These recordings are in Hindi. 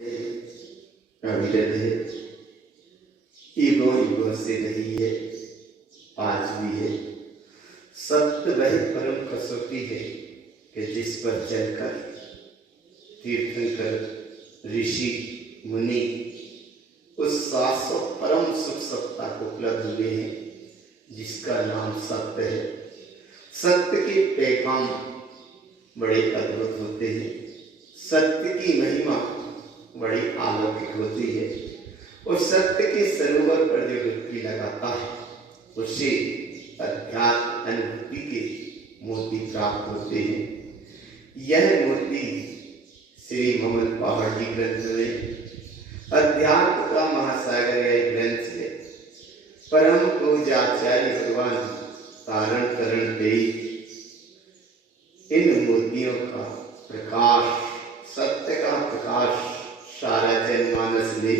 अविरत है, युगों युगों से नहीं है, आज भी है। सत्य वह परम कसौटी है कि जिस पर चलकर तीर्थंकर ऋषि मुनि उस शाश्वत परम सुख सत्ता को उपलब्ध हुए हैं, जिसका नाम सत्य है। सत्य के पैगाम बड़े अद्भुत होते हैं, सत्य की महिमा बड़ी अलौकिक होती है और सत्य के सरोवर पर जो डुबकी लगाता है उसे अध्यात्म अनुभूति के मोती प्राप्त होते हैं। यह मोती श्री ममल पहाड़ी ग्रंथ में अध्यात्म का महासागर यह ग्रंथ है। परम पूज्याचार्य भगवान तारण करण दे इन मोतियों का प्रकाश, सत्य का प्रकाश सारा जनमानस ले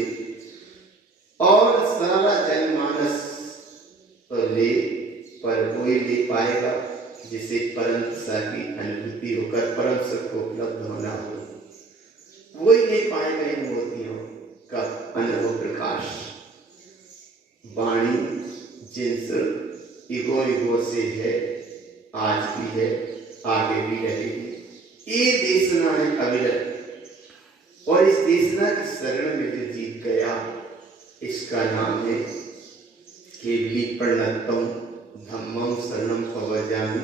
और सारा जनमानस तो ले, पर वही ले पाएगा जिसे परम दिशा की अनुभूति होकर परम सुख को उपलब्ध होना हो। वही ले पाएगा इन मोतियों का अनुभव प्रकाश। वाणी जिनसे युगों युगों से है, आज भी है, आगे भी रहेगी। ये देशना है अविरत और इस देशना की शरण में जो जीत गया इसका नाम है केवली प्रणतम धम्मम शरणम पवजामि।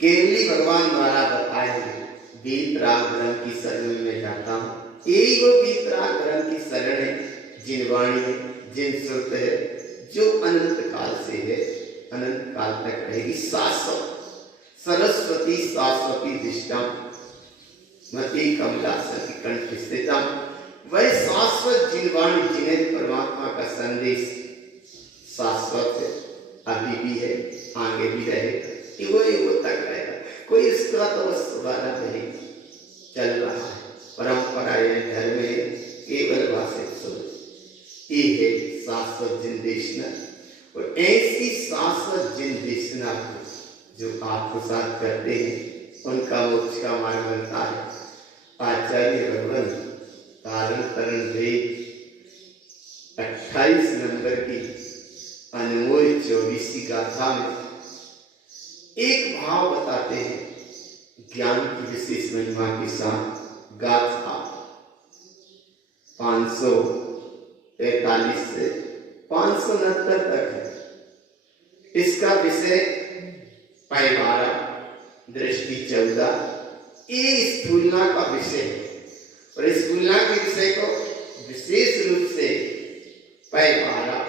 केवली भगवान द्वारा बताए वीतराग धर्म की शरण में जाता हूँ। यही वो वीतराग धर्म की शरण है, जिन वाणी है, जिन श्रुत है, जो अनंत काल से है, अनंत काल तक रहेगी। शाश्वत सरस्वती शाश्वती दिष्टाम मति कमला सती कंठ स्थितम। वह शाश्वत जिनवाणी जिन्हें परमात्मा का संदेश शाश्वत है, अभी भी है, आगे भी रहेगा, युगों तक रहेगा। कोई इसका तो बस दोबारा नहीं चल रहा है। परंपरा धर्म है, केवल भाषिक सोच ये है शाश्वत जिनदेशना। और ऐसी शाश्वत जिनदेशना को जो आत्मसात करते हैं उनका मोक्ष का मार्ग बनता है। आचार्य भगवान तारण करण दे 28 नंबर की अनमोल 24वीं गाथा में एक भाव बताते हैं ज्ञान की विशेष महिमा के साथ। गाथा 543 से 569 तक है। इसका विषय पैबारा, दृष्टि 14, ये स्थूलना का विषय है और इस स्थूलना के विषय को विशेष रूप से पैबारा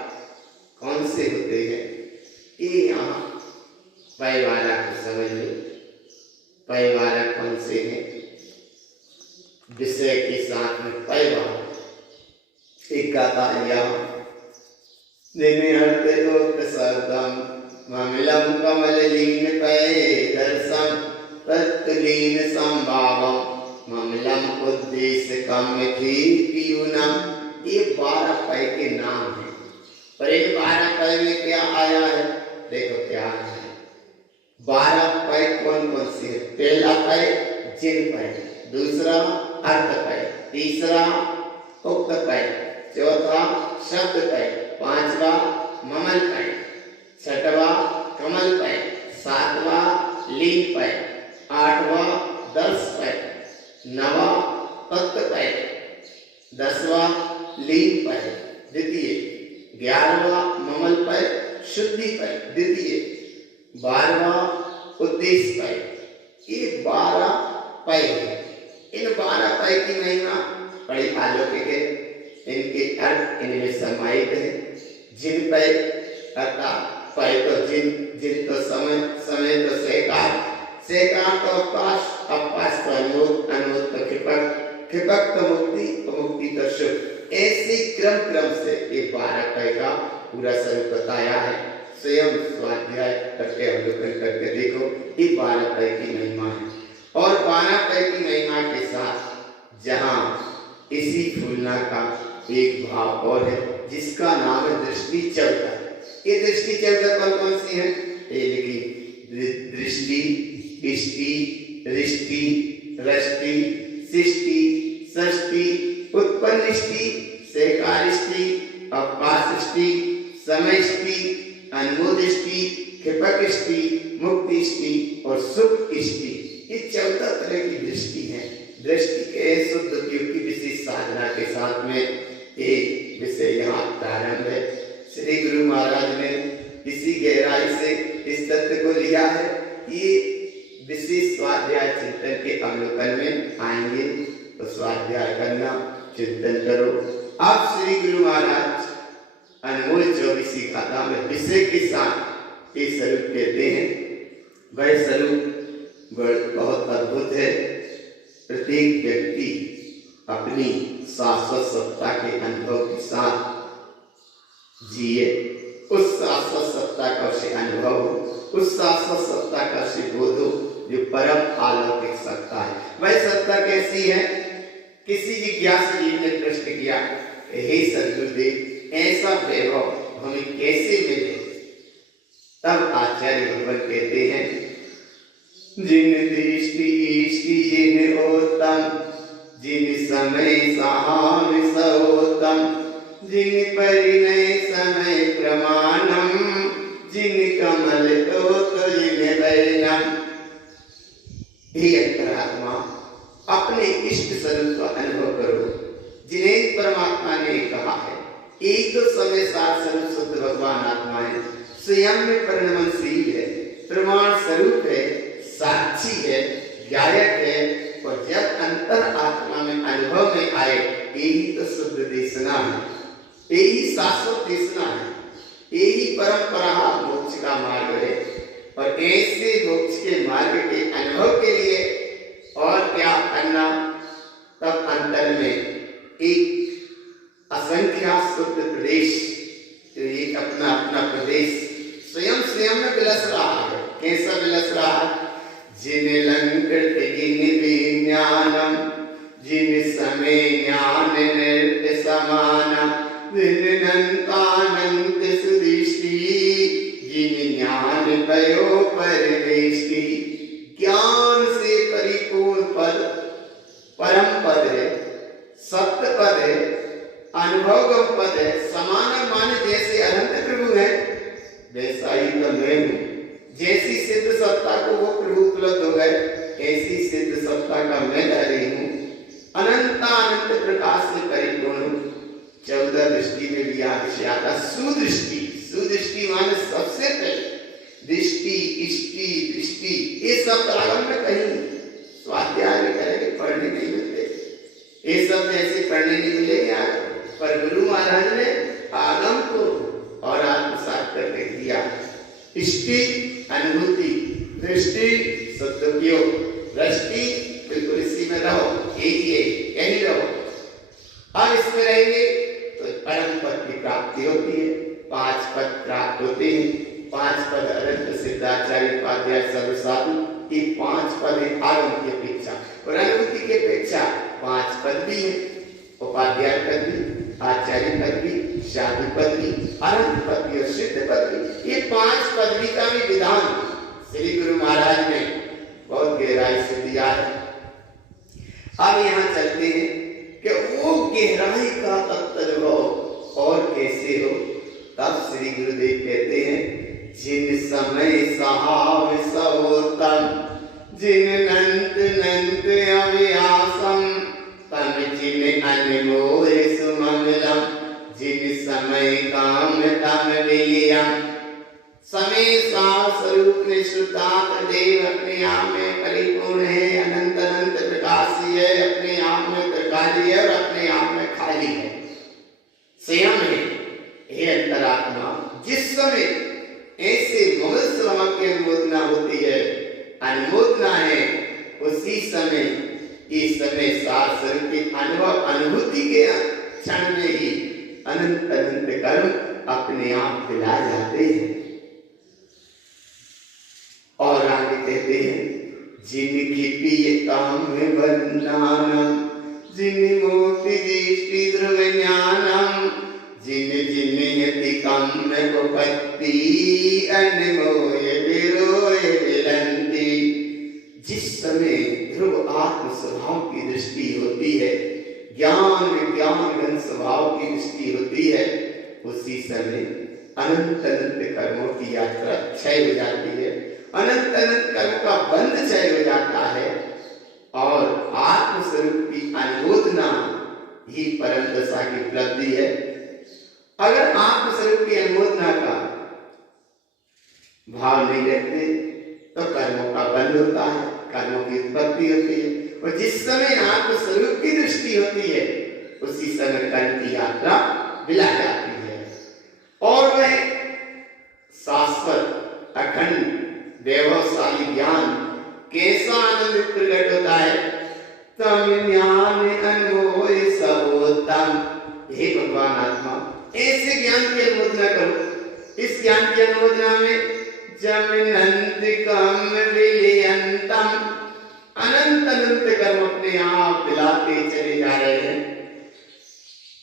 कौन से होते हैं ये यहाँ पैबारा को समझ लो। पैबारा कौन से हैं विषय के साथ में पैबारा एक गाता हरते लोक शब्दम ममलम कमल लीन पै दर्शम तत्लीन संभावम ममलम उद्देश्य कम थी पीयूनम। ये 12 पै के नाम है। पर इन 12 पै में क्या आया है, देखो क्या है। 12 पै कौन कौन सी है? पहला पै जिन पै, दूसरा अर्थ पै, तीसरा उक्त पै, चौथा शब्द पै, पांचवा ममल पै, छठवा कमल पै, सातवा लीन पै, आठवा दर्श पै, नवा तत्व पै, 10वां लीन पै द्वितीय, 11वां ममल पै शुद्धि पै द्वितीय, 12वां उद्देश्य पै। ये 12 पै है। इन 12 पै की महिमा बड़ी अलौकिक है। इनके अर्थ इनमें समाहित है। जिन पै अर्थात पै तो जिन, जिन तो समय, समय तो सेकार, सेकार तो अवकाश, अवकाश तो अनुभूत, अनुभूत तो कृपक, कृपक तो मुक्ति, तो मुक्ति तो सुख। ऐसे क्रम क्रम से ये 12 पै का पूरा स्वरूप बताया है। स्वयं स्वाध्याय करके अवलोकन करके देखो, ये 12 पै की महिमा है। और 12 पै की महिमा के साथ जहाँ इसी फूलना का एक भाव और है जिसका नाम है दृष्टि 14। ये दृष्टि 14 कौन कौन सी है ये लिखी। दृष्टि, इष्टि, रिष्टि, रष्टि, सिष्टि, षष्टि, उत्पन्न दृष्टि, समष्टि, अनुभव दृष्टि, कृपक दृष्टि, मुक्ति दृष्टि और सुख दृष्टि, ये 14 तरह की दृष्टि है। दृष्टि के शुद्ध उपयोग की विशेष साधना के साथ में एक विषय यहाँ प्रारंभ है। श्री गुरु महाराज ने इसी गहराई से इस तथ्य को लिया है कि विशेष स्वाध्याय चिंतन के अवलोकन में आएंगे तो स्वाध्याय करना, चिंतन करो। अब श्री गुरु महाराज अनमोल 24वीं गाथा में विषय के साथ एक स्वरूप कहते हैं। वह स्वरूप बहुत अद्भुत है। प्रत्येक व्यक्ति अपनी शाश्वत सत्ता के अनुभव के साथ जिए, उस शाश्वत सत्ता का उसे अनुभव हो, उस शाश्वत सत्ता का उसे बोध हो जो परम अलौकिक सत्ता है। वह सत्ता कैसी है? किसी जिज्ञासु जी ने प्रश्न किया, हे सद्गुरुदेव, ऐसा वैभव हमें कैसे मिले? तब आचार्य भगवान कहते हैं, जिन दृष्टि इष्टि जिन उत्तम, जिन समय सहाव सहोतम, जिन परिणय समय प्रमाणम, जिन कमल तो जिन बैनम। हे अंतरात्मा, अपने इष्ट स्वरूप का अनुभव करो जिन्हें परमात्मा ने कहा है। एक तो समय सार स्वरूप शुद्ध भगवान आत्मा है, स्वयं में परिणमनशील है, प्रमाण स्वरूप है, साक्षी है, गायक है, और जब अंतर आत्मा में अनुभव में आए, यही तो शुद्ध देशना है, यही शाश्वत देशना है, यही परंपरा मोक्ष का मार्ग है। और ऐसे मोक्ष के मार्ग के अनुभव के लिए और क्या करना? तब अंतर में एक असंख्या शुद्ध प्रदेश, एक अपना अपना प्रदेश स्वयं में विलस रहा है। कैसा विलस रहा है? जिन लंकृत जिन विज्ञानम, जिन समय ज्ञान नृत्य समानम, जिन अनंतानंत सुदृष्टि, जिन ज्ञान भयो परवेष्टि। ज्ञान से परिपूर्ण पद परम पद है, सत्य पद है, अनुभवगम पद है। समान मान जैसे अनंत प्रभु है, वैसा ही तो मैं हूँ। जैसी सिद्ध सत्ता को वो प्रभु उपलब्ध हो गए, ऐसी सिद्ध सत्ता का मैं धरी हूँ। अनंत प्रकाश से परिपूर्ण हूँ। 14 दृष्टि में भी विषय आता सुदृष्टि। सुदृष्टि माने सबसे पहले दृष्टि, इष्टि, दृष्टि, ये सब प्रारंभ में कहीं स्वाध्याय में करेंगे, पढ़ने नहीं मिलते। ये सब ऐसे पढ़ने नहीं मिलेंगे आगे, पर गुरु महाराज ने आगम को और आत्मसात करके दिया। इष्टि अनुभूति, दृष्टि सदुपयोग, दृष्टि बिल्कुल इसी में रहो, यही रहो। अब इसमें रहेंगे तो परम पद की प्राप्ति होती है। 5 पद प्राप्त होते हैं। 5 पद अनंत सिद्धाचार्य उपाध्याय सर्वसाधु, ये 5 पद है आगम की अपेक्षा, और अनुभूति की अपेक्षा 5 पद भी है। उपाध्याय पद भी, आचार्य पद भी, साधु पद भी, अनंत पद भी और सिद्ध पद भी। ये 5 पदवी का भी विधान श्री गुरु महाराज ने बहुत गहराई से दिया है। अब यहाँ चलते हैं कि वो गहराई का तत्व और कैसे हो। तब श्री गुरुदेव कहते हैं, जिन समय सहाव सहोतम, जिन नंत नंत अव्यासम, तम जिन अनमोल सुमंगलम, जिन समय काम तम वियम। समय सार स्वरूप में शुद्धात्म देव अपने आप में परिपूर्ण है, अनंत अनंत प्रकाशी है, अपने आप में प्रकाशी है और अपने आप में खाली है, स्वयं है। हे अंतरात्मा, जिस समय ऐसे मंगल सभा की अनुमोदना होती है, अनुमोदना है, उसी समय इस समय सार स्वरूप की अनुभूति के क्षण में ही अनंत अनंत कर्म अपने आप दिला जाते हैं। और आगे कहते हैं, जिनकी पियताम में बंधानम, जिन मोक्ति दृष्टि ध्रुव ज्ञानम, जिन जिन यति कम भक्ति अनमोय विरोय विलंती। जिस समय ध्रुव आत्म स्वभाव की दृष्टि होती है, ज्ञान विज्ञान घन स्वभाव की दृष्टि होती है, उसी समय अनंत अनंत कर्मों की यात्रा क्षय हो जाती है, अनंत अनंत कर्मों का बंध क्षय हो जाता है और आत्मस्वरूप की अनुमोदना ही परम दशा की उपलब्धि है। अगर आत्मस्वरूप की अनुमोदना का भाव नहीं रखते तो कर्मों का बंध होता है, कर्मों की उत्पत्ति होती है, और जिस समय आत्मस्वरूप की दृष्टि होती है उसी समय कर्म की यात्रा विला जाती है और वह शाश्वत अखंड वैभवशाली ज्ञान कैसा आनंद प्रकट होता है। तम ज्ञान अनुभव सर्वोत्तम, हे भगवान आत्मा ऐसे ज्ञान की अनुमोदना करो। इस ज्ञान की अनुमोदना में जमनंतिकम विलयंतम, अनंत अनंत कर्म अपने आप मिलाते चले जा रहे हैं।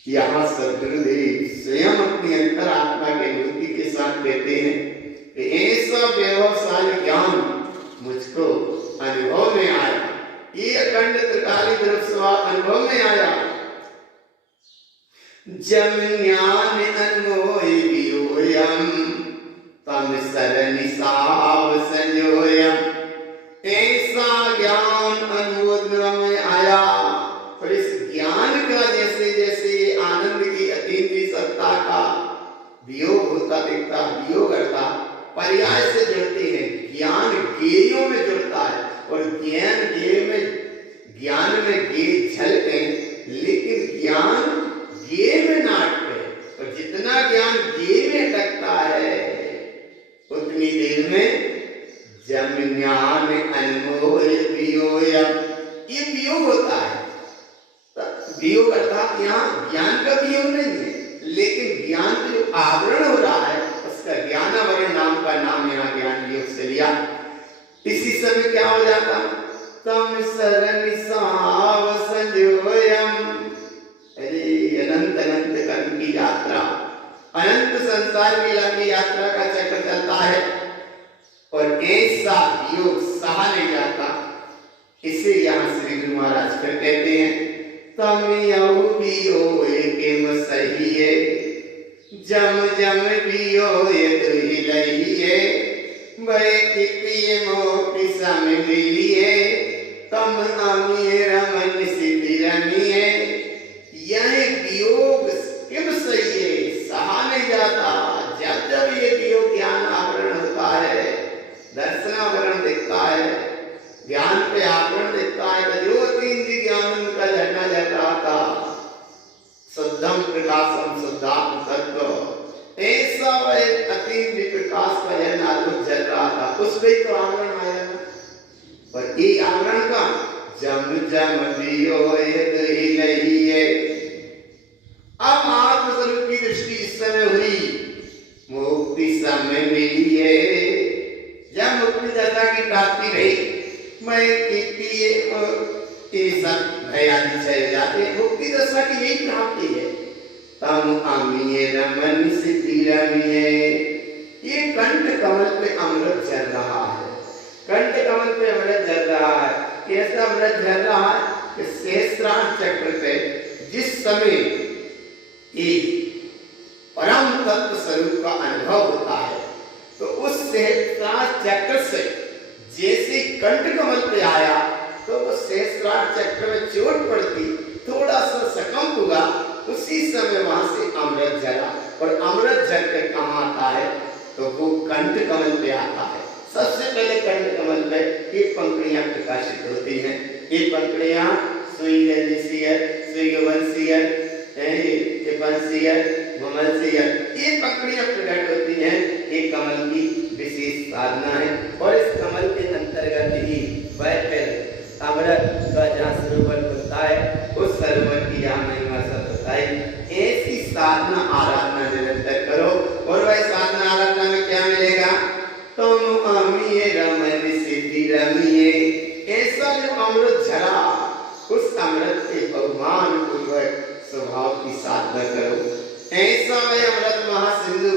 यहाँ सद्गुरुदेव स्वयं अपनी अंतरात्मा के अनुभूति के साथ कहते हैं कि ऐसा व्यवसाय ज्ञान मुझको अनुभव में आया, ये अखंड त्रिकाली दृश्य अनुभव में आया। जम ज्ञान अनमोय वियोयम तम सरनिसाव संयोयम, ऐसा ज्ञान अनुमोदना में आया और इस ज्ञान का जैसे जैसे आनंद की अतीन्द्रिय सत्ता का वियोग होता दिखता, वियोग करता पर्याय से जुड़ते हैं, ज्ञान गेयों में जुड़ता है और ज्ञान में गे झलते लेकिन ज्ञान गे में ना अटके, और जितना ज्ञान गे में अटकता है उतनी देर में जम ज्ञान अनमोय वियोयम, ये वियोग होता है। वियोग अर्थात यहाँ ज्ञान का वियोग नहीं है, लेकिन ज्ञान जो आवरण हो रहा है उसका ज्ञानावरण नाम का नाम यहाँ ज्ञान वियोग से लिया। इसी समय क्या हो जाता, तम सरनिसाव संयोयम, अरे अनंत अनंत कर्म की यात्रा, अनंत संसार की यात्रा का चक्र चलता है और ऐसा वियोग सहा नहीं जाता। इसे यहाँ श्री गुरु महाराज फिर कहते हैं तम यऊ वियोय केम सहिए, जम जम वियोय तुहि लहिए, भय कि प्रिय मोक्ति सम मिलिए, तम अमीय रमन सिद्धि रमिए। यह वियोग किम सहिए, सहा नहीं जाता। जब जब ये वियोग ज्ञान आवरण होता है, दर्शनावरण दिखता है, ज्ञान पे आवरण दिखता है, तो जो अतीन्द्रिय ज्ञान का झरना झर रहा था, शुद्धम प्रकाशम शुद्धात्म तत्व, ऐसा वह अतीन्द्रिय प्रकाश का झरना जो झर रहा था उस पे तो आवरण आया ना। और ये आवरण का जम जम वियोय तुहि लहिए, अब आत्मस्वरूप की दृष्टि इस समय हुई, मुक्ति समय मिली है। जब मुक्ति दशा की प्राप्ति रही, मैं सब भयादि चले जाते, मुक्ति दशा की यही प्राप्ति है। तम अमीय रमन सिद्धि रमिए, ये कंठ कमल पे अमृत झर रहा है, कंठ कमल पे अमृत झर रहा है। कैसा अमृत झर रहा है कि सहस्त्रार चक्र पे जिस समय एक परम तत्व स्वरूप का अनुभव होता है तो उस सहस्त्रार चक्र से जैसे कंठ कमल पे आया तो वो सहस्त्रार चक्र में चोट पड़ती, थोड़ा सा सकंप हुआ, उसी समय वहां से अमृत झरा। और अमृत झर के कहाँ आता है तो वो कंठ कमल पे आता है। सबसे पहले कंठ कमल पे ये पंखुड़ियां प्रकाशित होती हैं। ये पंखुड़ियां सुई ये पंखुड़ियां प्रकट होती हैं। ये कमल की विशेष साधना है और इस कमल के अंतर्गत ही वह फिर अमृत का जहाँ सरोवर होता है उस सरोवर की यहाँ महिमा सब बताई। ऐसी साधना आराधना निरंतर करो और वह साधना आराधना में क्या मिलेगा, तुम अमीय रमन सिद्धि रमिए। ऐसा जो अमृत झरा उस अमृत के बहुमान पूर्वक स्वभाव की साधना करो। ऐसा वह अमृत महासिंधु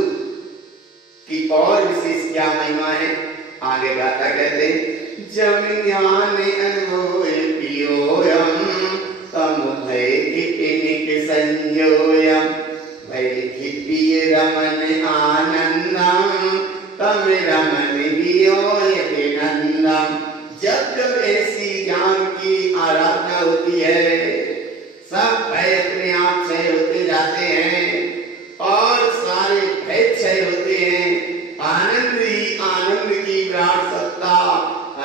की और विशेष क्या महिमा है, आगे गाता कहते जम ज्ञान अनुभव पियोयम तम भय किपिनिक संयोयम, भय किपिय पाप क्षय होते जाते हैं और सारे भय क्षय होते हैं। आनंद ही आनंद की विराट सत्ता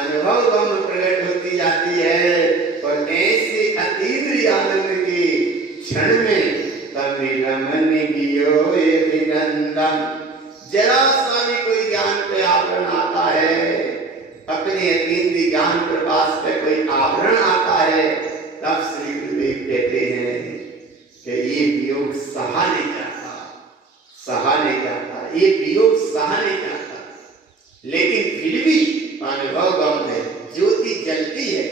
अनुभव में प्रकट होती जाती है और ऐसे अतीन्द्रिय आनंद के क्षण में तमिलमन विनंदन जरा सा भी कोई ज्ञान पे आवरण आता है, अपने अतीन्द्रिय ज्ञान प्रकाश पे कोई आवरण आता है, तब श्री गुरुदेव कहते हैं कि ये वियोग सहा नहीं जाता, सहा नहीं जाता, ये वियोग सहा नहीं जाता। लेकिन फिर भी अनुभव गम है, ज्योति जलती है,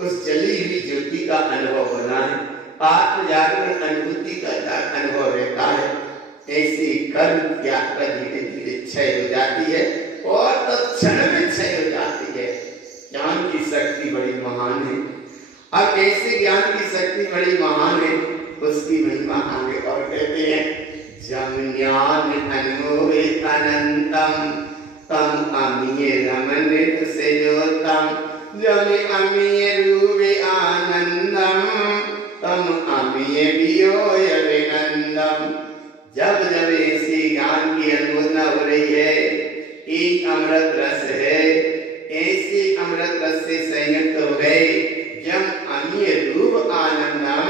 उस जली हुई ज्योति का अनुभव होना है, आत्म जागरण अनुभूति का अनुभव रहता है। ऐसी कर्म यात्रा धीरे धीरे क्षय हो जाती है और तत्क्षण में क्षय हो जाती है। ज्ञान की शक्ति बड़ी महान है। अब ऐसे ज्ञान की शक्ति बड़ी महान है, उसकी महिमा आगे और कहते हैं जम ज्ञान अनमोहित अनंतम तम अमीय रमन से जोतम जम अमीय रूपे आनंदम तम अमीय वियोय विनंदम। जब जब ऐसी ज्ञान की अनुमोदना हो रही है, एक अमृत रस है, ऐसे अमृत रस से संयुक्त हो गए, जब अमीय रूप आनंदम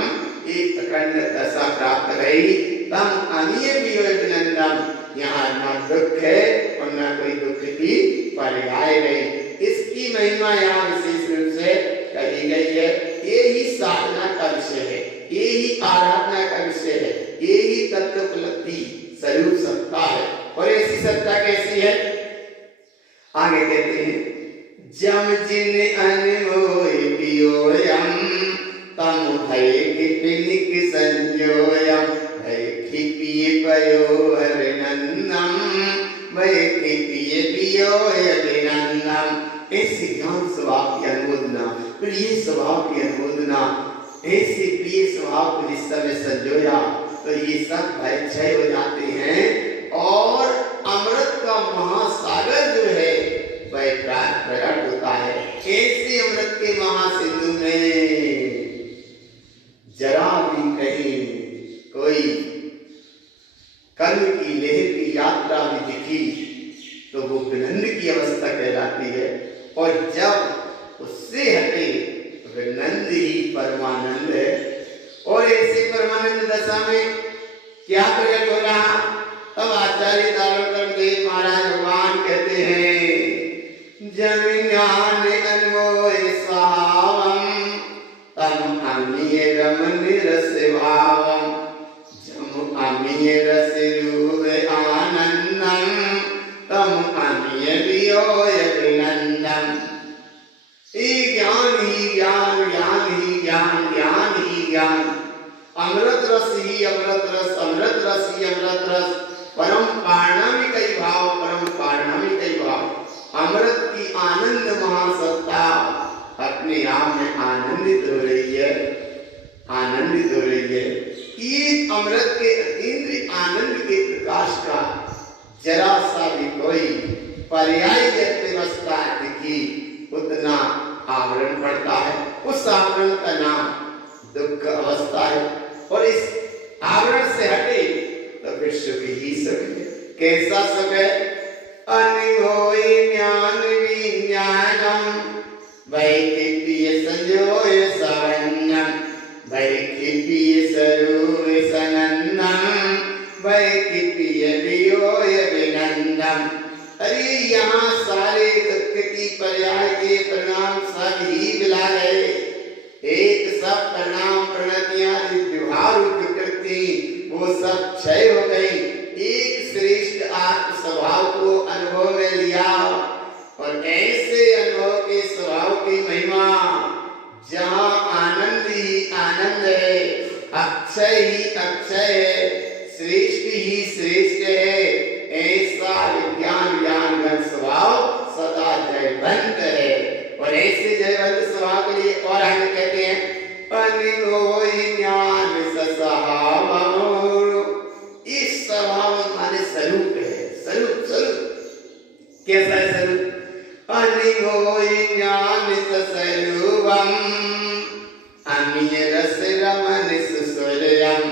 एक अखंड दशा प्राप्त गई, तम अमीय वियोय विनंदम। यहाँ न दुख है और न कोई दुख की पर्याय गई। इसकी महिमा यहाँ विशेष रूप से कही गई है। ये ही साधना का विषय है, ये ही आराधना का विषय है, ये ही तत्व उपलब्धि स्वरूप सत्ता है। और ऐसी सत्ता कैसी है, आगे कहते हैं जम जिन अनमोह पियोयम तम भय किपिनिक संजोयम भय खिपिय पयो हरिनंदम भय खिपिय पियोय विनंदम। ऐसे ज्ञान स्वभाव की अनुमोदना, प्रिय स्वभाव की अनुमोदना, ऐसे प्रिय स्वभाव को जिस समय संजोया तो ये सब भय क्षय हो जाते हैं और अमृत का महासागर जो है वह प्रकट होता है। ऐसे अमृत के महासिंधु में जरा भी कहीं कोई कर्म की लहर की यात्रा भी दिखी तो वो विनंद की अवस्था कहलाती है, और जब उससे हटे तो विनंद ही परमानंद है। और ऐसी परमानंद दशा में क्या प्रकट हो रहा, तब आचार्य दारोदर देव महाराज भगवान कहते हैं जम ज्ञान अनमोह स्वावम तम अमीय रमन रस भावम जम अमीय रस रूप आनंदम तम अमीय वियोय विनंदम। ज्ञान ही ज्ञान, ज्ञान ही ज्ञान, ज्ञान ही ज्ञान, अमृत रस ही अमृत रस, अमृत रस ही अमृत रस, परम पारणामिक भाव, परम पारणामिक भाव। अमृत की आनंद महासत्ता अपने आप में आनंदित हो रही है, आनंदित हो रही है। ये अमृत के अतीन्द्रिय आनंद के प्रकाश का जरा सा भी कोई पर्याय व्यवस्था दिखी उतना आवरण पड़ता है। उस आवरण का नाम दुख अवस्था है, और इस आवरण से हटे तो फिर सुख ही सुख है। कैसा सुख है, अनुभव ज्ञान विज्ञानम वैकिप्य संजोय सवन्नम वैकिप्य स्वरूप सनंदम वैकिप्य वियोय विनंदम। अरे यहाँ सारे दुख की पर्याय के परिणाम सब ही मिला गए। एक सब परिणाम प्रणतियां व्यवहार विकृति वो सब क्षय हो गई। एक श्रेष्ठ आत्म स्वभाव को अनुभव में लिया, और ऐसे अनुभव के स्वभाव की महिमा जहाँ आनंद ही आनंद है, अक्षय ही अक्षय है, श्रेष्ठ ही श्रेष्ठ है, ऐसा विज्ञान ज्ञान घन स्वभाव सदा जयवंत है। और ऐसे जयवंत स्वभाव के लिए और हम कहते हैं अनुभव ज्ञान सस्वभाव। इस स्वभाव माने स्वरूप है, स्वरूप स्वरूप कैसा है स्वरूप, अनुभव ज्ञान स्वरूपम अमीय रस रमन सुसुरयम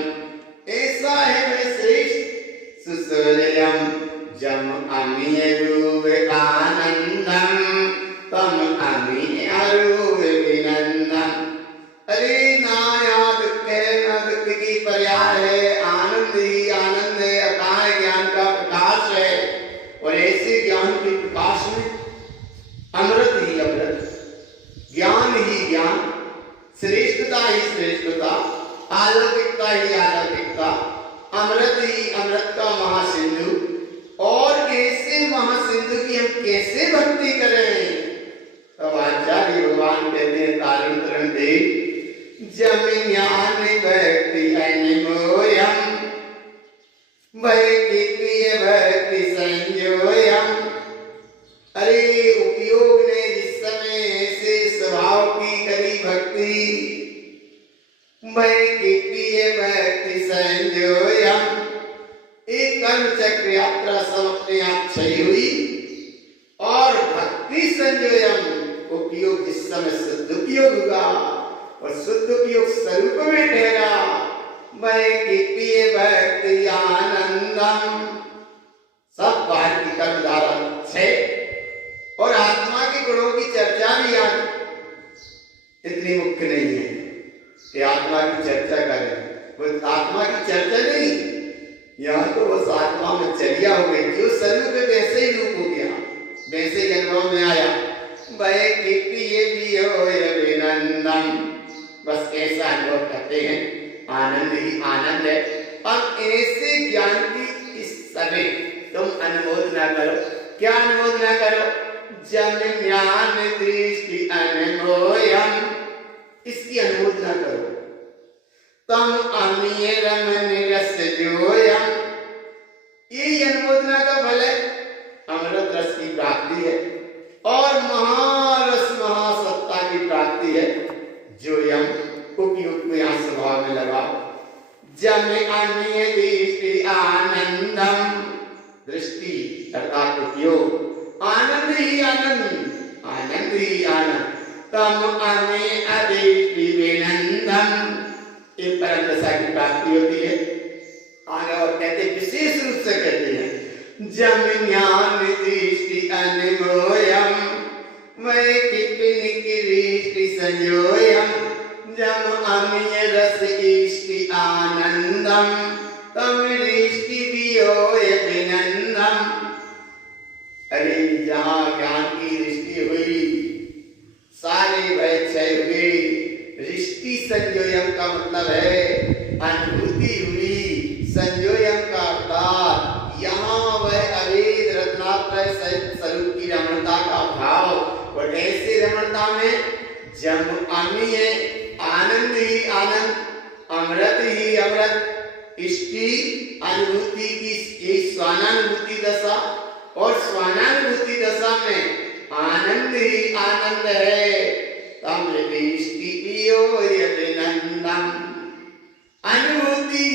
अमृता, अमृत ही अमृत का महासिंधु, और ऐसे महासिंधु की हम कैसे भक्ति करें? तब आचार्य भगवान कहते हैं तारण तरण दे जम ज्ञान भक्ति अनमोयम भक्ति प्रिय भक्ति संजोयम। अरे उपयोग ने जिस समय ऐसे स्वभाव की करी भक्ति, भक्ति प्रिय भक्ति संजोयम, एक कर्म चक्र यात्रा सब अपने आप क्षय हुई, और भक्ति संजोयम उपयोग जिस समय सदुपयोग हुआ और सदुपयोग स्वरूप में ठहरा, भक्ति प्रिय भक्ति आनंदम। सब बाहर की कर्म धारा क्षय और आत्मा के गुणों की चर्चा भी आज इतनी मुख्य नहीं है कि आत्मा की चर्चा करें। वो आत्मा की चर्चा नहीं, यहाँ तो बस आत्मा में चर्या हो गई, जो स्वरूप में वैसे ही रूप हो गया, वैसे जन्मों में आया। भय प्रिय भी हो अभिनंदन, बस ऐसा अनुभव करते हैं, आनंद ही आनंद है। अब ऐसे ज्ञान की इस समय तुम अनुमोदना करो। क्या अनुमोदना करो? जन ज्ञान दृष्टि अनमोयम, इसकी अनुमोदना करो। तम अमीय रमन रस जोयम, ये अनुमोदना का फल है, अमृत रस की प्राप्ति है और महारस महासत्ता की प्राप्ति है। जोयम उपयोग को यहाँ स्वभाव में लगाओ। जम अमीय दृष्टि आनंदम, दृष्टि अर्थात उपयोग, आनंद ही आनंद, आनंद ही आनंद। तम अमे अदृष्टि विनंदम, ये परम दशा की प्राप्ति होती है। आगे और कहते विशेष रूप से कहते हैं जम ज्ञान दृष्टि अनमोयम वै किपिन की दृष्टि संजोयम, जम अमीय रस इष्टि आनंदम तम दृष्टि वियोय विनंदम। अरे जहाँ ज्ञान की दृष्टि हुई सारे भय क्षय हुए। दृष्टि संजोयम का मतलब है अनुभूति हुई, संजोयम का अर्थात यहाँ वह अवेद रत्नात्रय स्वरूप की रमणता का भाव, और ऐसे रमणता में जम अमीय आनंद ही आनंद, अमृत ही अमृत, इष्टि अनुभूति की स्वानानुभूति दशा, और स्वानानुभूति दशा में आनंद ही आनंद है। तम दृष्टि अनुभूति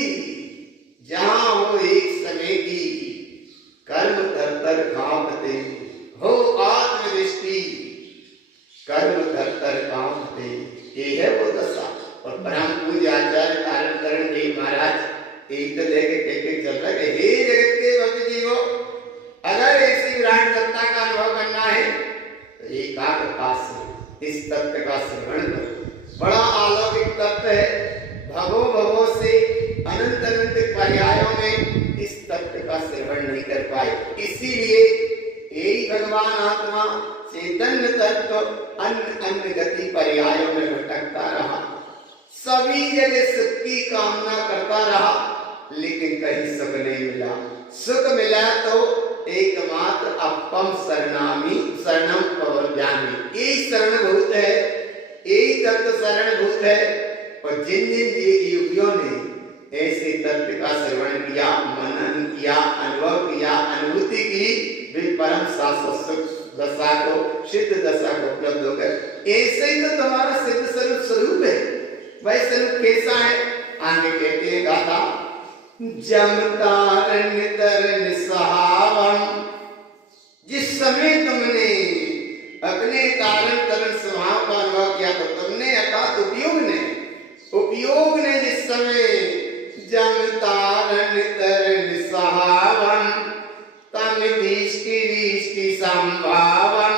जहां हो एक समय की कर्म तरतर कांपते हो, आत्मदृष्टि कर्म तरतर कांपते, ये है वो दशा। और परम पूज्य आचार्य तारण तरण देव महाराज एक तो लेके टेके चल रहे, हे जगत के भक्त जीवो, अगर ऐसी विराट सत्ता का अनुभव करना है तो एकाग्रता से इस तत्व का श्रवण करो। बड़ा अलौकिक तत्व है, भवो भवो से अनंत अनंत पर्यायों में इस तत्व का श्रवण नहीं कर पाए। इसीलिए यही भगवान आत्मा चैतन्य तत्व अन्य अन्य गति पर्यायों में भटकता रहा, सभी जगह सुख की कामना करता रहा, लेकिन कहीं सुख नहीं मिला। सुख मिला तो एकमात्र अपम शरणामी शरणम प्रवज्ञामी, यही शरणभूत है, यही तत्व शरणभूत है। और जिन जिन योगियों ने ऐसे तत्व का श्रवण किया, मनन किया, अनुभव किया, अनुभूति की, वे परम शाश्वत दशा को, सिद्ध दशा को उपलब्ध हो गए। ऐसे ही तो तुम्हारा सिद्ध स्वरूप स्वरूप है। वह स्वरूप कैसा है? आगे कहते हैं गाथा जम तारण तरन सहावम, जिस समय तुमने अपने तारण तरन स्वभाव का अनुभव किया तो तुमने अर्थात उपयोग ने जिस समय जम तारण तरन सहावम तम दृष्टि दृष्टि संभावम।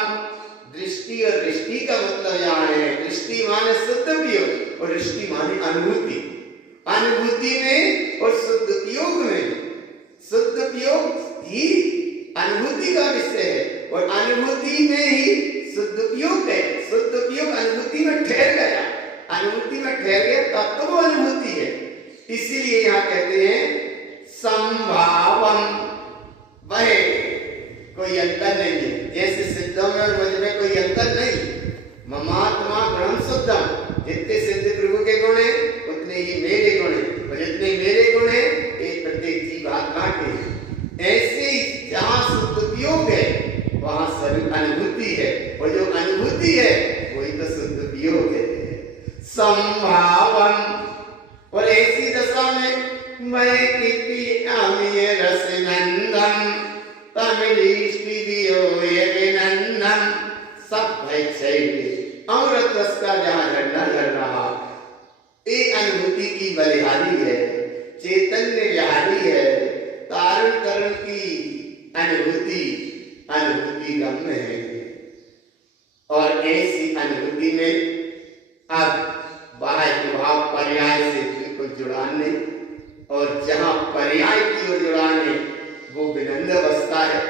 दृष्टि और दृष्टि का मतलब यहाँ है, दृष्टि माने शुद्ध उपयोग और दृष्टि माने अनुभूति। अनुभूति में और शुद्ध उपयोग में, शुद्ध उपयोग ही अनुभूति का विषय है और अनुभूति में ही शुद्ध उपयोग है। शुद्ध उपयोग अनुभूति में ठहर गया, अनुभूति में ठहर गया तब तो वो अनुभूति है। इसीलिए यहाँ कहते हैं संभावम, वह कोई अंतर नहीं है। जैसे सिद्धों में और मुझ में कोई अंतर नहीं। ममात्मा गुणम शुद्धम, जितने सिद्ध प्रभु के गुण हैं उतने ही मेरे गुण हैं, और जितने मेरे गुण हैं एक प्रत्येक जीवात्मा के हैं। ऐसे ही जहाँ शुद्ध उपयोग है वहाँ स्वरूप अनुभूति है, और जो अनुभूति है वही तो शुद्ध उपयोग है। संभावम, और ऐसी दशा में मैं कितनी अमीय रस नंदन तमिलीष्टि दियो ये विनंदन सब भय चाहिए। अमृत रस का जहाँ झरना झर रहा, ये अनुभूति की बलिहारी है, चैतन्य विहारी है, तारण करण की अनुभूति अनुभूति गम्य है। और ऐसी अनुभूति में अब बाह्य प्रभाव पर्याय से बिल्कुल जुड़ान नहीं, और जहाँ पर्याय की ओर जुड़ान है वो विनम्र अवस्था है,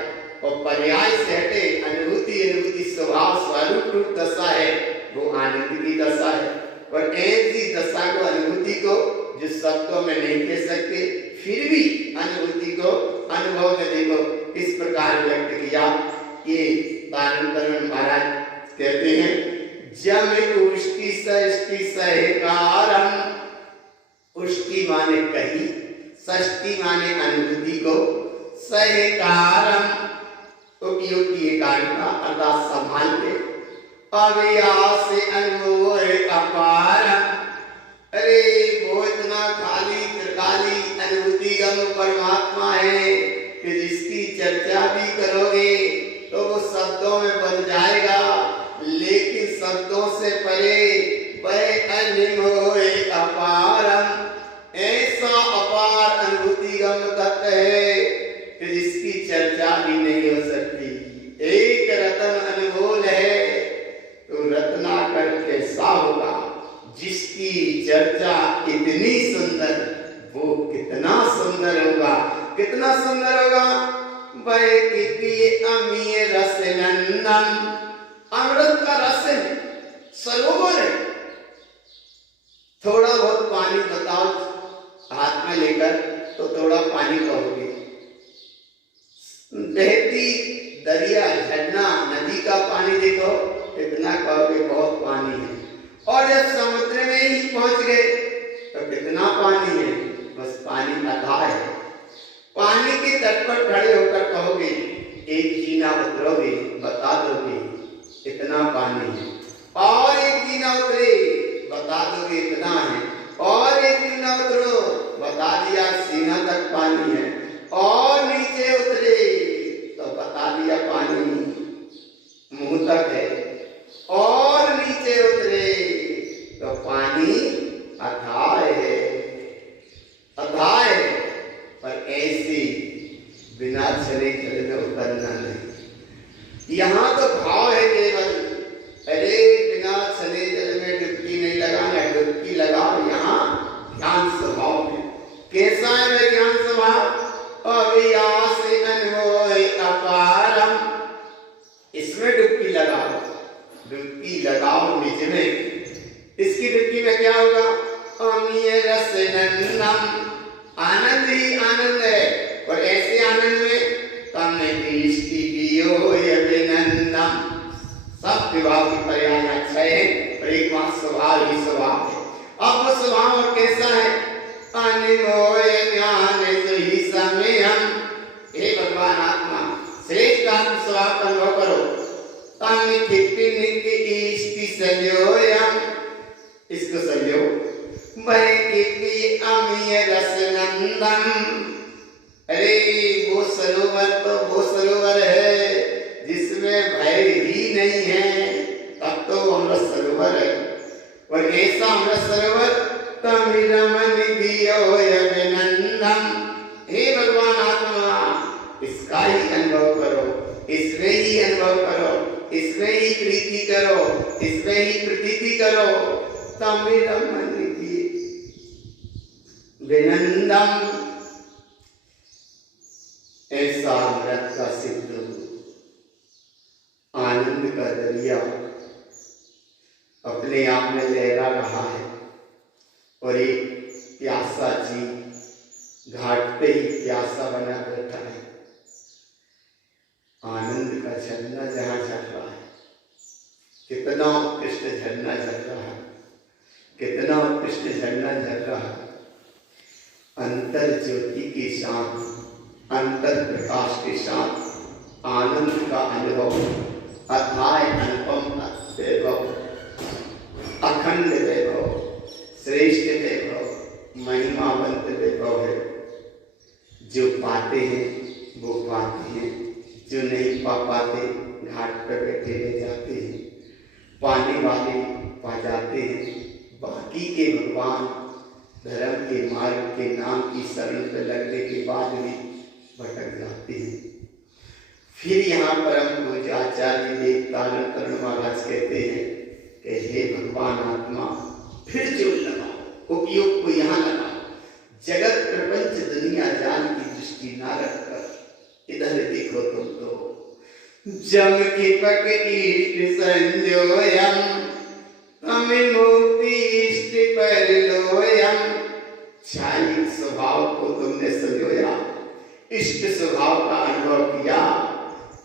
और पर्याय से हटे अनुभूति अनुभूति स्वभाव स्वरूप रूप दशा है वो आनंद की दशा है। और ऐसी दशा को अनुभूति को जो शब्दों में नहीं कह सकते, फिर भी अनुभूति को अनुभव करने को इस प्रकार व्यक्त किया कि तारण महाराज कहते हैं जम उष्टि सृष्टि सहकारम, उष्टि माने कही, सृष्टि माने अनुभूति को, सहकारम उपयोग की एकाग्रता अर्थात संभाल के, अव्यास अनुभव अपार। अरे वो इतना खाली त्रिकाली अनुभूति गम परमात्मा है कि जिसकी चर्चा भी करोगे तो वो शब्दों में बन जाएगा, लेकिन शब्दों से परे वह अनुभव अपारम, ऐसा अपार अनुभूति गम तत्व है कि जिसकी चर्चा भी नहीं हो सकती। एक रतन अनमोल है तो रत्नाकर कैसा होगा, जिसकी चर्चा इतनी सुंदर वो कितना सुंदर होगा, कितना सुंदर होगा। वह कितनी अमीय रस नंदन, अमृत का रस है, सरोवर है। थोड़ा बहुत पानी बताओ हाथ में लेकर तो थोड़ा पानी कहोगे, बहती दरिया झरना नदी का पानी देखो कितना कहोगे बहुत पानी है। और जब समुद्र में ही पहुंच गए तो कितना पानी है, बस पानी अथाह है। पानी के तट पर खड़े होकर कहोगे एक जीना उतरोगे, बता दोगे इतना पानी है, और एक जीना उतरे बता दोगे इतना है, और एक जीना उतरो बता दिया सीना तक पानी है, और नीचे उतरे तो बता दिया पानी मुंह तक है, और नीचे उतरे तो पानी अथाह है, अथाह है। पर ऐसी बिना चले जल में उतरना नहीं। यहाँ तो भाव है केवल, अरे बिना चले जल में डुबकी नहीं लगाना, डुबकी लगाओ यहाँ ज्ञान स्वभाव में। कैसा है वह ज्ञान स्वभाव, अव्यास अनुभव अपारम, इसमें डुबकी लगाओ, डुबकी लगाओ निज में। इसकी डुबकी में क्या होगा, अमीय रस नंदम, आनंद ही आनंद है। और ऐसे आनंद में तमिलीष्टि दियो अभिनंदन, सब विभाग की पर्याय अच्छा है, और एक बात स्वभाव ही स्वभाव है। अब वो स्वभाव और कैसा है, अनिमोय ज्ञान ही समयम, हे भगवान आत्मा श्रेष्ठ आत्म स्वभाव का अनुभव करो। इसको सजो, वह कितनी अमीय रस नंदन, अरे वो सरोवर तो वो सरोवर है जिसमें भय ही नहीं है, तब तो अमृत सरोवर है। और ऐसा अमृत सरोवर तमिरमन दियो अभिनंदन, हे भगवान आत्मा इसका ही अनुभव करो, इसमें ही अनुभव करो, इसमें ही प्रीति करो, इसमें ही प्रतीति करो। तमिरमन विनंदम, ऐसा अमृत का सिंधु, आनंद का दरिया अपने आप में लहरा रहा है, और एक प्यासा जी घाट पे ही प्यासा बना बैठा है। आनंद का झरना जहाँ झर रहा है, कितना उत्कृष्ट झरना झर रहा है, कितना उत्कृष्ट झरना झर रहा है। अंतर ज्योति के साथ, अंतर प्रकाश के साथ आनंद का अनुभव, अथाय अनुपम वैभव, अखंड वैभव, श्रेष्ठ वैभव, महिमावंत वैभव है। जो पाते हैं वो पाते हैं, जो नहीं पा पाते घाट पर बैठे रह जाते हैं। पाने वाले पा जाते हैं, बाकी के भगवान धर्म के मार्ग के नाम की शरण पर लगने के बाद भी भटक जाते हैं। फिर यहाँ परम पूज्य आचार्य देव तारण तरण महाराज कहते हैं कि हे भगवान आत्मा, फिर जोर लगाओ, उपयोग को यहाँ लगाओ। जगत प्रपंच दुनिया जान की दृष्टि ना रखकर इधर देखो तुम तो। जम की पक इष्ट संजोयम, तम मुक्ति इष्ट पर लोयम। क्षणिक स्वभाव को तुमने संजोया, इष्ट स्वभाव का अनुभव किया,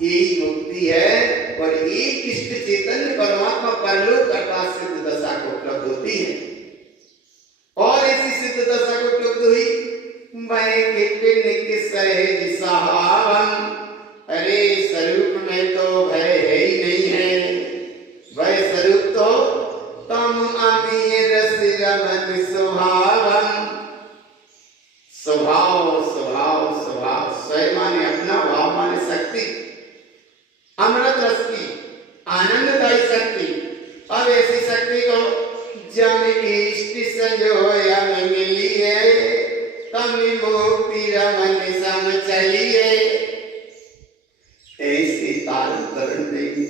यही मुक्ति है। और एक इष्ट चैतन्य परमात्मा परलोक अर्थात सिद्ध दशा को उपलब्ध होती है। और ऐसी सिद्ध दशा को उपलब्ध हुई मैं के सहज सहावन। अरे स्वरूप में तो भय है ही नहीं है, भय स्वरूप तो तम अमीर रमन स्वभावन। स्वभाव स्वभाव स्वभाव, स्वयं माने अपना, भाव माने शक्ति, अमृत रस की आनंददायी शक्ति। अब ऐसी शक्ति को जम इष्ट संजोया में मिली है, तम मुक्ति रमन सम चलिए। ऐसे तारण तरण देंगे,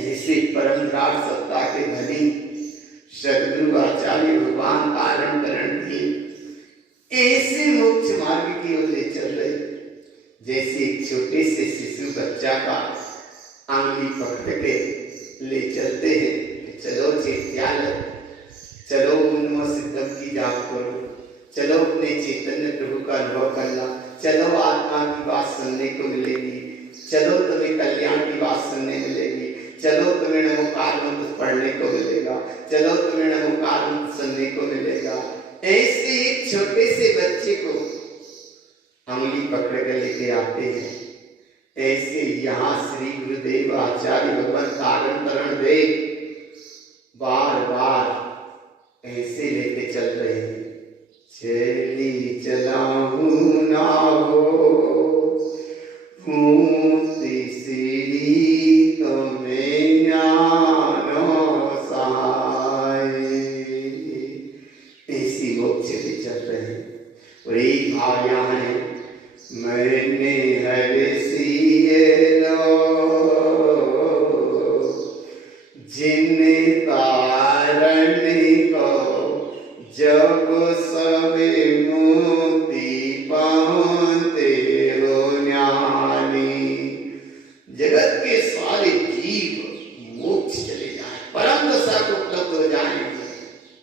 ऐसे परम विराट सत्ता के धनी सदगुरु आचार्य भगवान तारण तरण भी ऐसे मोक्ष मार्ग की ओर ले चल रहे, जैसे एक छोटे से शिशु बच्चा का आंगली पकड़ के ले चलते हैं कि चलो चैत्यालय, चलो उन्मो सिद्धम की जाप करो, चलो अपने चैतन्य प्रभु का अनुभव करना, चलो आत्मा की बात सुनने को मिलेगी, चलो तुम्हें कल्याण की बात सुनने मिलेगी, चलो तुम्हें नमोकार मंत्र पढ़ने को मिलेगा, चलो तुम्हें नमोकार मंत्र सुनने को मिलेगा। ऐसे एक छोटे से बच्चे को अंगुली पकड़ कर लेके आते हैं। ऐसे यहाँ श्री गुरुदेव आचार्य भगवान तारण तरण देव बार बार ऐसे लेके चल रहे हैं। चली चलाऊं ना हो पूती सीढ़ी तुम्हें ज्ञानो सहाय। ऐसी मोक्ष पे चल रहे हैं। और एक भाव यहाँ है, मैंने हर सिए लो जिन तारण को जब सब मुक्ति पाते हो ज्ञानी। जगत के सारे जीव मोक्ष चले जाए, परम दशा को उपलब्ध हो जाए,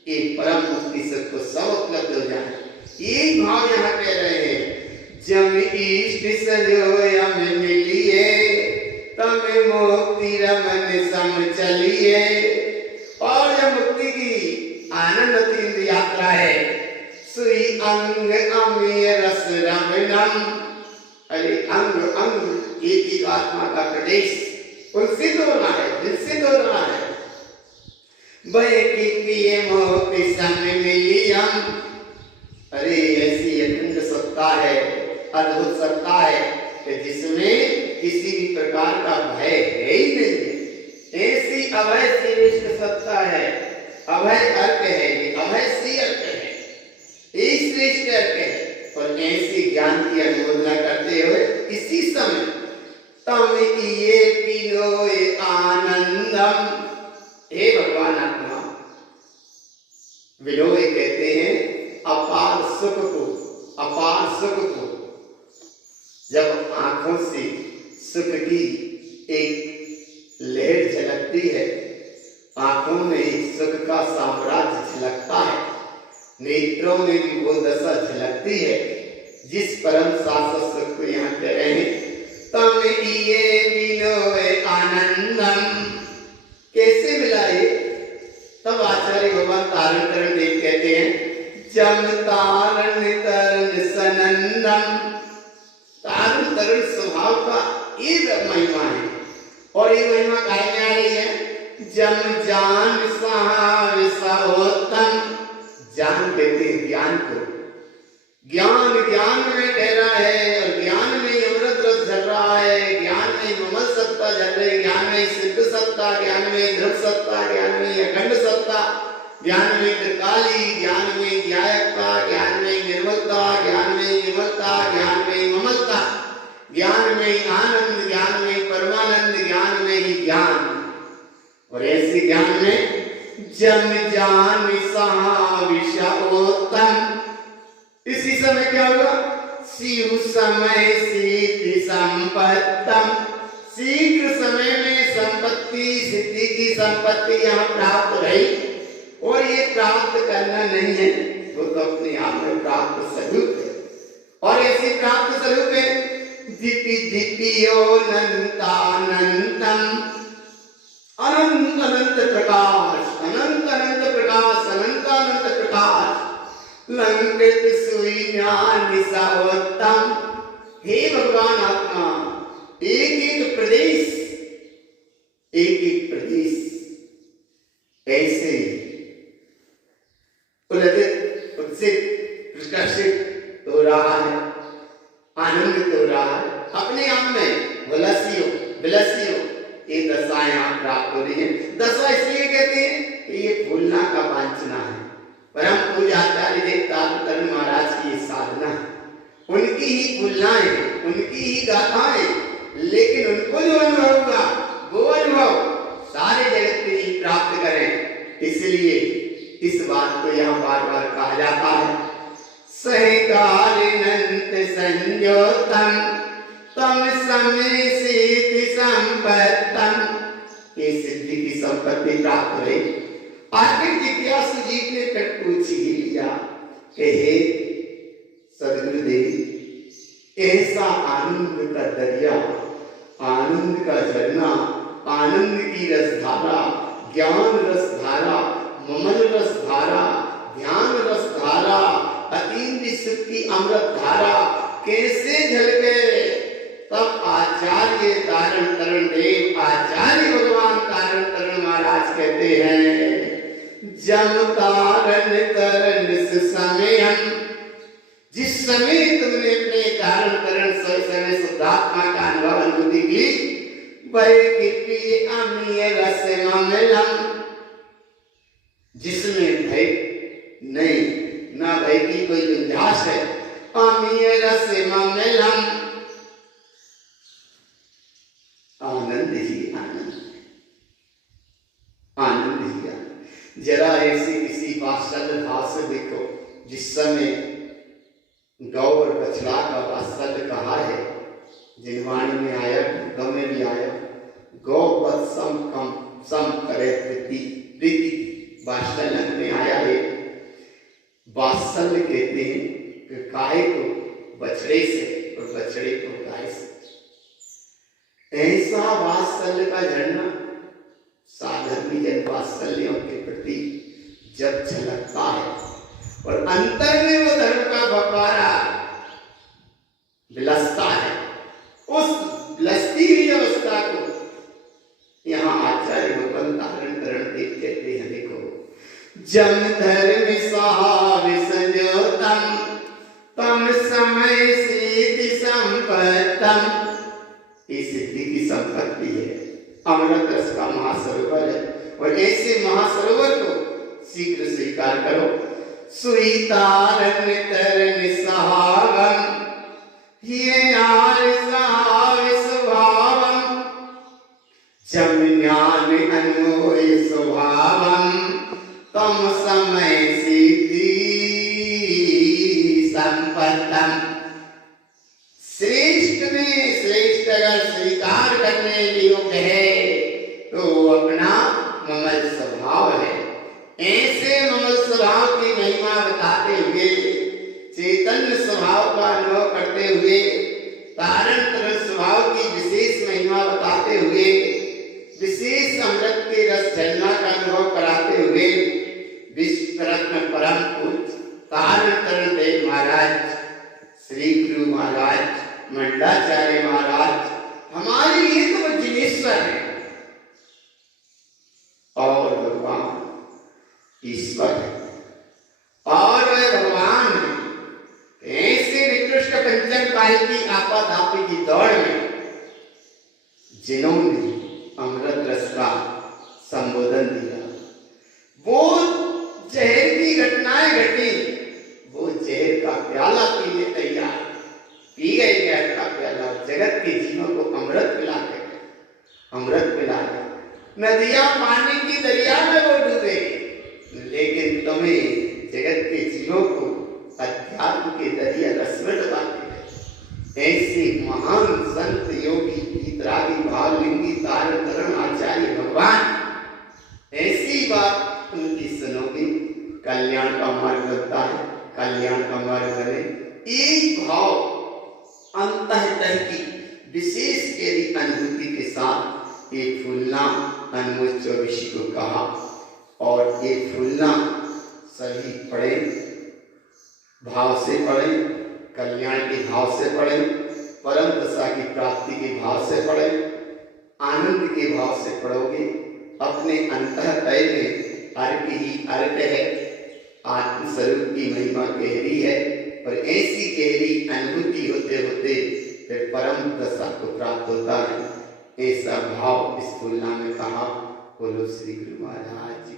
एक परम मुक्ति सबको सब उपलब्ध हो जाए। एक भाव यहाँ कह रहे हैं, जब इष्ट संजोया में मिलिए, तब मुक्ति रमन सम चलिए। और जब मुक्ति की आनंद तीन यात्रा है, सुई अंग अमीय रस रमनम। अरे अंग अंग एक एक आत्मा का प्रदेश उनसे होना है, दिलसे होना है। भय की पिए मोक्ति सम मिलियम। अरे ऐसी अखंड सत्ता है, अद्भुत सत्ता है कि जिसमें किसी भी प्रकार का भय है ही नहीं। ऐसी अभय श्रेष्ठ सत्ता है, अभय अर्थ है, ये अभय श्री अर्थ है, एक श्रेष्ठ अर्थ है। और ऐसी ज्ञान की अनुमोदना करते हुए इसी समय तम ये पिनोए आनंदम। हे भगवान आत्मा, विलोय कहते हैं अपार सुख को, अपार सुख को। जब आंखों से सुख की एक लहर झलकती है, आंखों में सुख का साम्राज्य झलकता है, नेत्रों में भी वो दशा झलकती है जिस परम शाश्वत सुख को यहाँ कह रहे हैं। तम ये विनोय आनंदम, कैसे मिला ये? तब आचार्य भगवान तारण तरण देव कहते हैं जम तारण तरण सनंदम, तारण तरण स्वभाव का ये महिमा है। और ये महिमा काहे में आ रही है? जम जान विसाहोत्तम, जान कहते हैं ज्ञान को, ज्ञान ज्ञान में ठहरा है और ज्ञान में अमृत रस झल रहा है, ज्ञान में ममल सत्ता झल रही है, ज्ञान में सिद्ध सत्ता, ज्ञान में ध्रुव सत्ता, ज्ञान में अखंड सत्ता, ज्ञान में त्रिकाली, ज्ञान में ज्ञायकता, ज्ञान में निर्मलता, ज्ञान में निर्मलता, ज्ञान में ममलता, ज्ञान में आनंद, ज्ञान में परमानंद, ज्ञान में ही ज्ञान। और ऐसे ज्ञान में जम जान विषयोत्तम, इसी समय क्या होगा? शिव समय सिद्धि संपत्तम, शीघ्र समय में संपत्ति सिद्धि की संपत्ति यहाँ प्राप्त रही। और ये प्राप्त करना नहीं है, वो तो अपने आप में प्राप्त स्वरूप है। और ऐसी प्राप्त स्वरूप है दिपि दिपियोनंतानंतम, अनंत अनंत प्रकाश, अनंत अनंत प्रकाश, अनंत अनंत प्रकाश, लंकृत सुज्ञान निसावत्तम। हे भगवान आत्मा, एक एक प्रदेश, एक एक प्रदेश ऐसे उलटित उत्सित प्रकाशित हो रहा है, आनंदित हो रहा है अपने आप में, विलसियों ये दशाएं आप प्राप्त हो रही है। दशा इसलिए कहते हैं कि ये भूलना का वांछना है। परम पूज्य आचार्य देव तारण तरण महाराज की ये साधना है, उनकी ही भूलनाएं, उनकी ही गाथाएं, लेकिन उनको जो अनुभव हुआ वो अनुभव सारे जगत के लिए प्राप्त करें। इसलिए इस बात को यहाँ बार बार कहा जाता है सहकालिनंत संयोतम तम समय सिद्धि संपत्तम, ये सिद्धि की संपत्ति प्राप्त हुई। आखिर जिज्ञासु जी ने तक पूछ ही लिया कि हे सदगुरुदेव, ऐसा आनंद का दरिया, आनंद का झरना, आनंद की रसधारा, ज्ञान रसधारा, ममल रसधारा, ध्यान रसधारा, अतीन्द्रिय सुख की अमृत धारा कैसे झलके? तब आचार्य तारण तरण देव, आचार्य भगवान तारण तरण महाराज कहते हैं जम तारण तरण समयम, जिस समय तुमने अपने तारण तरण समय शुद्धात्मा का अनुभव अनुभूति की, वही अमीय रस ममलम, जिसमें भय नहीं, ना भय की कोई गुंजाइश है, अमीय रस ममलम, आनंद ही आनंद, आनंद ही आनंद। जरा ऐसे किसी वात्सल्य भाव से देखो, जिस समय गौ और बछड़ा का वात्सल्य कहा है, जिनवाणी में आया, गौ में भी आया, गौ पद सम कम सम करे प्रीति, वात्सल्य में आया है। वात्सल्य कहते हैं कि गाय को बछड़े से और बछड़े को गाय से, ऐसा वात्सल्य का झरना साधर्मी जन वात्सल्यों के प्रति जब झलकता है और अंतर में वो धर्म का बपारा विलसता है, उस विलसती हुई अवस्था को यहाँ आचार्य भगवान तारण तरण देव कहते हैं। देखो जम धर्म संयोतम तम समय सिद्धि संपत्तम, ये सिद्धि की संपत्ति है, अमृत रस का महासरोवर है। और ऐसे महासरोवर को शीघ्र स्वीकार करो। सुईतारण तरण सहावम ये स्वभावम जम ज्ञान अन्वय स्वभावम तम समय सिद्धि संपत्तम। श्रेष्ठ में श्रेष्ठ अगर स्वीकार करने योग्य है तो वो अपना ममल स्वभाव है। ऐसे ममल स्वभाव की महिमा बता तारण तरण स्वभाव की विशेष महिमा बताते हुए, विशेष अमृत के रस झरना का अनुभव कराते हुए विश्व रत्न परम पूज्य तारण तरण देव महाराज, श्री गुरु महाराज, मंडलाचार्य महाराज हमारे लिए तो वो जिनेश्वर है और भगवान ईश्वर है और वह भगवान ऐसे निकृष्ट पंचम काल की आपाधापी की दौड़ में जिन्होंने अमृत रस का संबोधन दिया, वो जहर की घटनाएं घटी, वो जहर का प्याला पीने तैयार, पी गए जहर का प्याला, जगत के जीवों को अमृत पिला के अमृत पिला गया। नदियां पानी की दरिया में वो डूबे, लेकिन तुम्हें जगत के जीवों को अध्यात्म के दरिया रस में डुबाते हैं। ऐसे महान संत योगी वितरागी भावलिंगी तारण तरण आचार्य भगवान, ऐसी बात उनकी सुनोगे, कल्याण का मार्ग बनता है, कल्याण का मार्ग बने। एक भाव अंतःतः की विशेष गहरी अनुभूति के साथ एक फूलना अनमोल चौबीसी को कहा और एक फूलना सभी पढ़े, भाव से पढ़े, कल्याण के भाव से पढ़े, परम दशा की प्राप्ति के भाव से पढ़े, आनंद के भाव से पढ़ोगे। अपने अंतःतय में अर्क ही अर्क है, आत्मस्वरूप की महिमा गहरी है और ऐसी गहरी अनुभूति होते होते फिर परम दशा को प्राप्त होता है। ऐसा भाव इस तुलना में कहा। बोलो श्री गुरु महाराज।